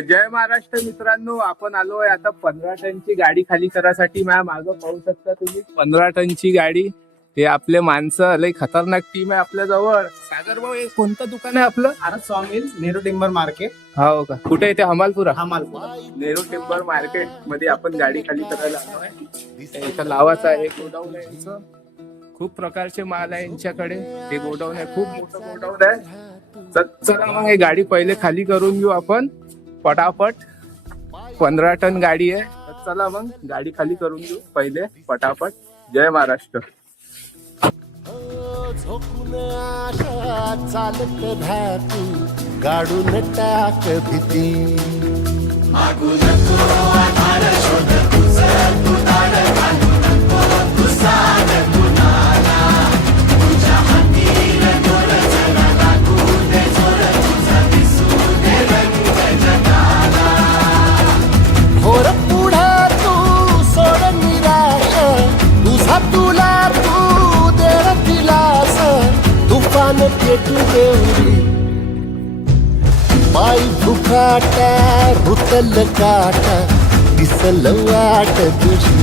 जय महाराष्ट्र मित्रांनो, आपण आलोय आता 15 टनची गाडी खाली करायसाठी. माझ्या मागं पाहू शकता तुम्ही 15 टनची गाडी. हे आपले माणसं लय खतरनाक टीम आहे आपल्या जवळ. सागर भाऊ, हे कोणतं दुकान आहे आपलं? Bharat सॉमिल, Nehru timber market. हो का? कुठे येते? हमालपुरा. हमालपुरा नेहरू टिंबर मार्केट मध्ये आपण गाडी खाली करायला आलोय. इथं लावाचा आहे, गोडाऊन आहे यांचं. खूप प्रकारचे माल आहे यांच्याकडे. हे गोडाऊन आहे, खूप मोठं गोडाऊन आहे. चला मग हे गाडी पहिले खाली करून घेऊ आपण पटापट. 15 टन गाडी आहे, तर चला मग गाडी खाली करून घेऊ पहिले पटापट. जय महाराष्ट्र. झोकून आशा चालत धातू गाडून टाक भीती. मागू नको आधार शोध तुझं तू दाड घालू नको तू साध कुणाला. तुझ्या हातील डोर जरा लागू दे जोर तुझा दिसू दे रंग जगाला. थोर पुढं तू सोड निराश तुझा तुला तू देर दिलास तुफान पेटू देवरी. पाय फुकाटा रुतल काटा दिसल वाट तुझी.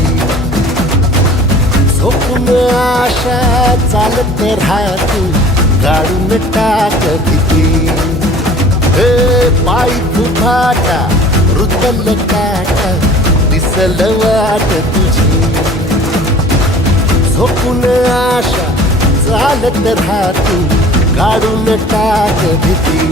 झोपून आशा चालत राहतू गाडून टाक भीती. पाय फुकाटा रुतल काटा दिसल वाट तुझी. झोपून आशा चालत राहतू गाडून टाक भीती.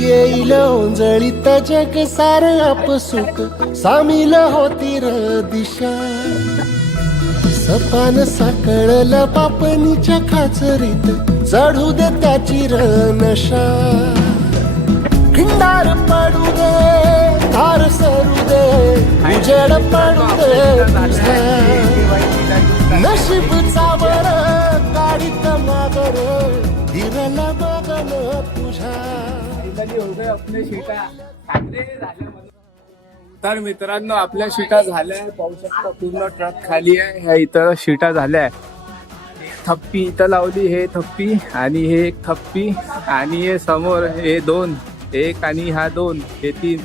येईल ओंजळीत जग सार आपसुक सामील होती र दिशा. सपान साकळल बापनीच्या खाचरीत चढू दे त्याची र नशा. खिंडार पडू दे धार सरू दे उजेड पडू दे तुझा. नशीब चावर काढीत मागर हिरल बगन तुझ्या. तर मित्रांनो, आपल्या शीटा झाल्या. पाहू शकता पूर्ण ट्रक खाली आहे. ह्या इथं शीटा झाल्या. थप्पी इथं लावली, हे थप्पी आणि हे एक थप्पी आणि हे समोर हे दोन, एक आणि हा दोन, हे तीन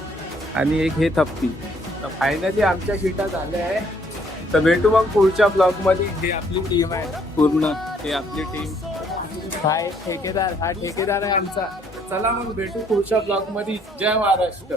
आणि एक हे थप्पी. तर फायनली आमच्या शीटा झाल्या आहे. तर भेटू मग पुढच्या ब्लॉग मध्ये. हे आपली टीम आहे पूर्ण, हे आपली टीम. हा एक ठेकेदार, हा ठेकेदार आहे आमचा. चला मग भेटू पुढच्या ब्लॉग मध्ये. जय महाराष्ट्र.